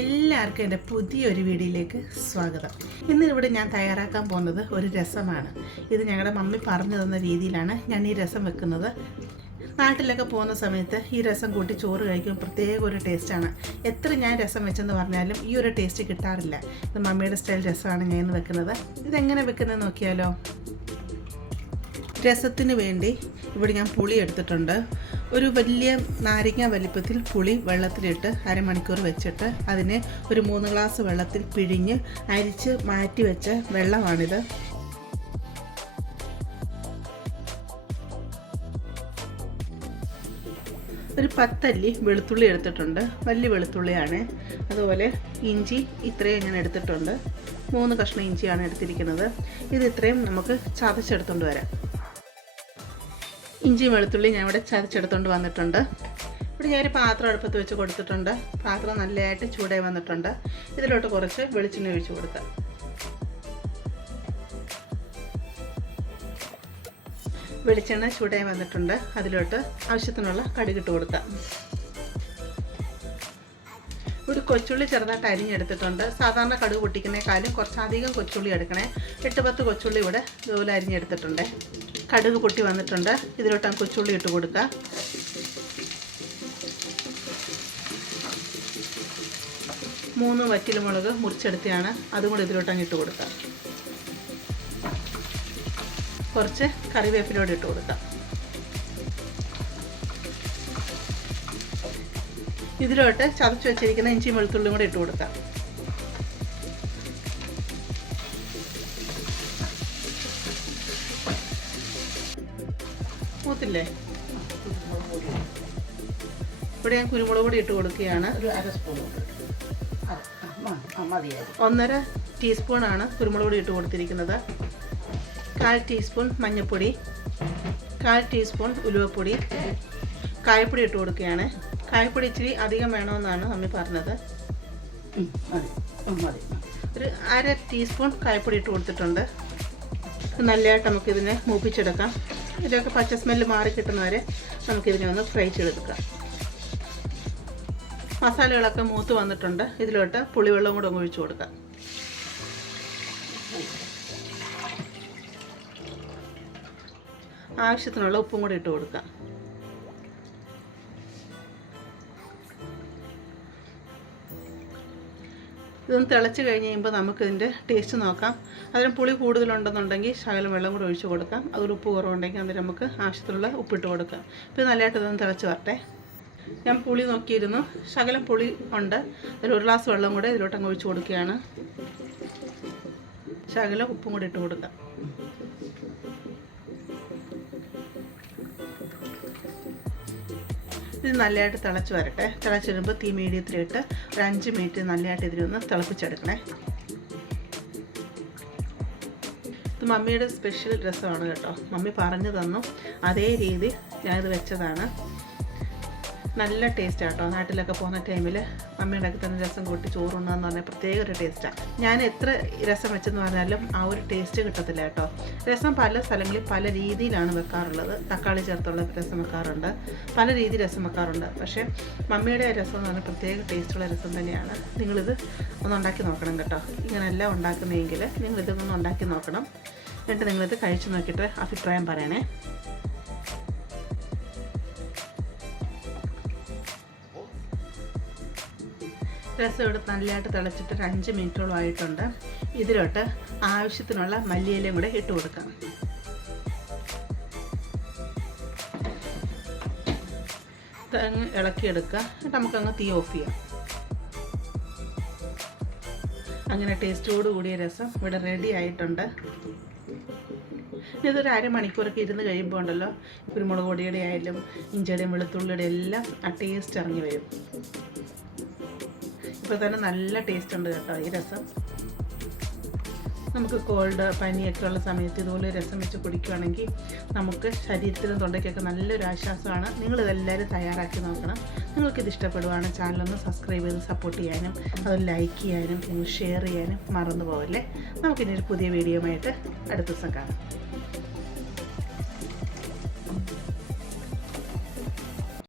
എല്ലാവർക്കും എന്റെ പുതിയൊരു വീഡിയോയിലേക്ക് സ്വാഗതം. ഇന്ന് ഇവിടെ ഞാൻ തയ്യാറാക്കാൻ പോകുന്നത് ഒരു രസമാണ്. ഇത് ഞങ്ങളുടെ മമ്മി പറഞ്ഞു തന്ന രീതിയിലാണ് ഞാൻ ഈ രസം വെക്കുന്നത്. നാട്ടിലൊക്കെ പോകുന്ന സമയത്ത് ഈ രസം കൂട്ടി ചോറ് കഴിക്കുമ്പോൾ പ്രത്യേക ഒരു ടേസ്റ്റാണ്. എത്ര ഞാൻ രസം വെച്ചെന്ന് പറഞ്ഞാലും ഈ ഒരു ടേസ്റ്റ് കിട്ടാറില്ല. ഇത് മമ്മിയുടെ സ്റ്റൈൽ രസമാണ് ഞാൻ ഇന്ന് വെക്കുന്നത്. ഇതെങ്ങനെ വെക്കുന്നത് നോക്കിയാലോ? രസത്തിന് വേണ്ടി ഇവിടെ ഞാൻ പുളി എടുത്തിട്ടുണ്ട്. ഒരു വലിയ നാരങ്ങ വലിപ്പത്തിൽ പുളി വെള്ളത്തിലിട്ട് അരമണിക്കൂർ വെച്ചിട്ട് അതിനെ ഒരു മൂന്ന് ഗ്ലാസ് വെള്ളത്തിൽ പിഴിഞ്ഞ് അരിച്ച് മാറ്റി വെച്ച വെള്ളമാണിത്. ഒരു പത്തല്ലി വെളുത്തുള്ളി എടുത്തിട്ടുണ്ട്. വലിയ വെളുത്തുള്ളിയാണ്. അതുപോലെ ഇഞ്ചി ഇത്രയും ഞാൻ എടുത്തിട്ടുണ്ട്. മൂന്ന് കഷ്ണം ഇഞ്ചിയാണ് എടുത്തിരിക്കുന്നത്. ഇത് ഇത്രയും നമുക്ക് ചതച്ചെടുത്തുകൊണ്ട് വരാം. ഇഞ്ചി വെളുത്തുള്ളി ഞാൻ ഇവിടെ ചതച്ചെടുത്തുകൊണ്ട് വന്നിട്ടുണ്ട്. ഇവിടെ ഞാനൊരു പാത്രം അടുപ്പത്ത് വെച്ച് കൊടുത്തിട്ടുണ്ട്. പാത്രം നല്ലതായിട്ട് ചൂടായി വന്നിട്ടുണ്ട്. ഇതിലോട്ട് കുറച്ച് വെളിച്ചെണ്ണ ഒഴിച്ച് കൊടുക്കാം. വെളിച്ചെണ്ണ ചൂടായി വന്നിട്ടുണ്ട്. അതിലോട്ട് ആവശ്യത്തിനുള്ള കടുകിട്ട് കൊടുക്കാം. ഒരു കൊച്ചുള്ളി ചെറുതായിട്ട് അരിഞ്ഞെടുത്തിട്ടുണ്ട്. സാധാരണ കടുക് പൊട്ടിക്കുന്നേക്കാളും കുറച്ചധികം കൊച്ചുള്ളി എടുക്കണേ. എട്ട് പത്ത് കൊച്ചുള്ളി ഇവിടെ ഇതുപോലെ അരിഞ്ഞെടുത്തിട്ടുണ്ട്. കടുക് പൊട്ടി വന്നിട്ടുണ്ട്. ഇതിലോട്ട് കൊച്ചുള്ളി ഇട്ട് കൊടുക്കുക. മൂന്ന് വറ്റൽമുളക് മുറിച്ചെടുത്തിയാണ്. അതും കൂടി ഇതിലോട്ട് അങ്ങ് ഇട്ട് കൊടുക്കുക. കുറച്ച് കറിവേപ്പിലോട് ഇട്ട് കൊടുക്കാം ഇതിലോട്ട് ചതച്ച് വെച്ചിരിക്കുന്ന ഇഞ്ചിയും വെളുത്തുള്ളിയും കൂടെ ഇട്ട് കൊടുക്കാം മൂത്തില്ലേ ഇവിടെ ഞാൻ കുരുമുളക് പൊടി ഇട്ട് കൊടുക്കുകയാണ്. ഒരു അര സ്പൂൺ ഒന്നര ടീസ്പൂണാണ് കുരുമുളക് പൊടി ഇട്ട് കൊടുത്തിരിക്കുന്നത്. കാൽ ടീസ്പൂൺ മഞ്ഞൾപ്പൊടി കാൽ ടീസ്പൂൺ ഉലുവപ്പൊടി കായപ്പൊടി ഇട്ട് കൊടുക്കുകയാണ്. കായപ്പൊടി ഇച്ചിരി അധികം വേണമെന്നാണ് അമ്മി പറഞ്ഞത്. ഒരു അര ടീസ്പൂൺ കായപ്പൊടി ഇട്ട് കൊടുത്തിട്ടുണ്ട്. നല്ലതായിട്ട് നമുക്കിതിനെ മൂപ്പിച്ചെടുക്കാം. ഇതിലൊക്കെ പച്ച സ്മെല്ല് മാറി കിട്ടുന്നവരെ നമുക്കിതിനെ ഒന്ന് ഫ്രൈ ചെയ്തെടുക്കാം. മസാലകളൊക്കെ മൂത്ത് വന്നിട്ടുണ്ട്. ഇതിലോട്ട് പുളിവെള്ളം കൂടെ ഒഴിച്ചു കൊടുക്കാം. ആവശ്യത്തിനുള്ള ഉപ്പും കൂടി ഇട്ട് കൊടുക്കാം. ഇതൊന്ന് തിളച്ച് കഴിഞ്ഞ് കഴിയുമ്പോൾ നമുക്കിതിന്റെ ടേസ്റ്റ് നോക്കാം. അതിന് പുളി കൂടുതലുണ്ടെന്നുണ്ടെങ്കിൽ ശകലം വെള്ളം കൂടെ ഒഴിച്ച് കൊടുക്കാം. അതൊരു ഉപ്പ് കുറവുണ്ടെങ്കിൽ അതിന് നമുക്ക് ആവശ്യത്തിലുള്ള ഉപ്പിട്ട് കൊടുക്കാം. ഇപ്പോൾ ഇത് നല്ലതായിട്ട് ഇതൊന്ന് തിളച്ച് വരട്ടെ. ഞാൻ പുളി നോക്കിയിരുന്നു. ശകലം പുളി ഉണ്ട്. അതിൽ ഒരു ഗ്ലാസ് വെള്ളം കൂടെ ഇതിലോട്ട് അങ്ങ് ഒഴിച്ച് കൊടുക്കുകയാണ്. ശകലം ഉപ്പും കൂടി ഇട്ട് കൊടുക്കാം. ഇത് നല്ലതായിട്ട് തിളച്ച് വരട്ടെ. തിളച്ച് വരുമ്പോൾ തീ മീഡിയത്തിലിട്ട് ഒരു അഞ്ച് മിനിറ്റ് നല്ലതായിട്ട് ഇതിലൊന്ന് തിളപ്പിച്ചെടുക്കണേ. ഇത് മമ്മിയുടെ സ്പെഷ്യൽ രസമാണ് കേട്ടോ. മമ്മി പറഞ്ഞു തന്നു. അതേ രീതി ഞാനിത് വെച്ചതാണ്. നല്ല ടേസ്റ്റ് കേട്ടോ നാട്ടിലൊക്കെ പോകുന്ന ടൈമിൽ അമ്മ ഉണ്ടാക്കി തന്ന രസം കൂട്ടി ചോറുണ്ടെന്ന് പറഞ്ഞാൽ പ്രത്യേക ഒരു ടേസ്റ്റാണ് ഞാൻ എത്ര രസം വെച്ചെന്ന് പറഞ്ഞാലും ആ ഒരു ടേസ്റ്റ് കിട്ടത്തില്ല കേട്ടോ രസം പല സ്ഥലങ്ങളിൽ പല രീതിയിലാണ് വെക്കാറുള്ളത്. തക്കാളി ചേർത്തുള്ള രസം വെക്കാറുണ്ട്. പല രീതി രസം വെക്കാറുണ്ട്. പക്ഷേ മമ്മിയുടെ രസം എന്ന് പറഞ്ഞാൽ പ്രത്യേക ടേസ്റ്റുള്ള രസം തന്നെയാണ്. നിങ്ങളിത് ഒന്ന് ഉണ്ടാക്കി നോക്കണം കേട്ടോ. ഇങ്ങനെയല്ല ഉണ്ടാക്കുന്നതെങ്കിൽ നിങ്ങളിതൊന്ന് ഉണ്ടാക്കി നോക്കണം. എന്നിട്ട് നിങ്ങളിത് കഴിച്ചു നോക്കിയിട്ട് അഭിപ്രായം പറയണേ. രസം ഇവിടെ നല്ലതായിട്ട് തിളച്ചിട്ട് ഒരു അഞ്ച് മിനിറ്റോളം ആയിട്ടുണ്ട്. ഇതിലോട്ട് ആവശ്യത്തിനുള്ള മല്ലിയിലയും കൂടെ ഇട്ട് കൊടുക്കാം. തേങ്ങ ഇളക്കിയെടുക്കുക. എന്നിട്ട് നമുക്കങ്ങ് തീ ഓഫ് ചെയ്യാം. അങ്ങനെ ടേസ്റ്റോട് കൂടിയ രസം ഇവിടെ റെഡി ആയിട്ടുണ്ട്. ഇതൊരു അരമണിക്കൂറൊക്കെ ഇരുന്ന് കഴിയുമ്പോൾ ഉണ്ടല്ലോ കുരുമുളക് പൊടിയുടെ ആയാലും ഇഞ്ചിയുടെയും വെളുത്തുള്ളിയുടെ എല്ലാം ആ ടേസ്റ്റ് ഇറങ്ങി വരും. ഇപ്പോൾ തന്നെ നല്ല ടേസ്റ്റ് ഉണ്ട് കേട്ടോ ഈ രസം. നമുക്ക് കോൾഡ് പനിയൊക്കെ ഉള്ള സമയത്ത് ഇതുപോലെ രസം വെച്ച് കുടിക്കുകയാണെങ്കിൽ നമുക്ക് ശരീരത്തിനും തൊണ്ടയ്ക്കൊക്കെ നല്ലൊരു ആശ്വാസമാണ്. നിങ്ങളിതെല്ലാവരും തയ്യാറാക്കി നോക്കണം. നിങ്ങൾക്കിത് ഇഷ്ടപ്പെടുവാണ് ചാനലൊന്ന് സബ്സ്ക്രൈബ് ചെയ്ത് സപ്പോർട്ട് ചെയ്യാനും അത് ലൈക്ക് ചെയ്യാനും നിങ്ങൾ ഷെയർ ചെയ്യാനും മറന്നു പോകല്ലേ നമുക്കിനി ഒരു പുതിയ വീഡിയോ ആയിട്ട് അടുത്ത ദിവസം കാണാം.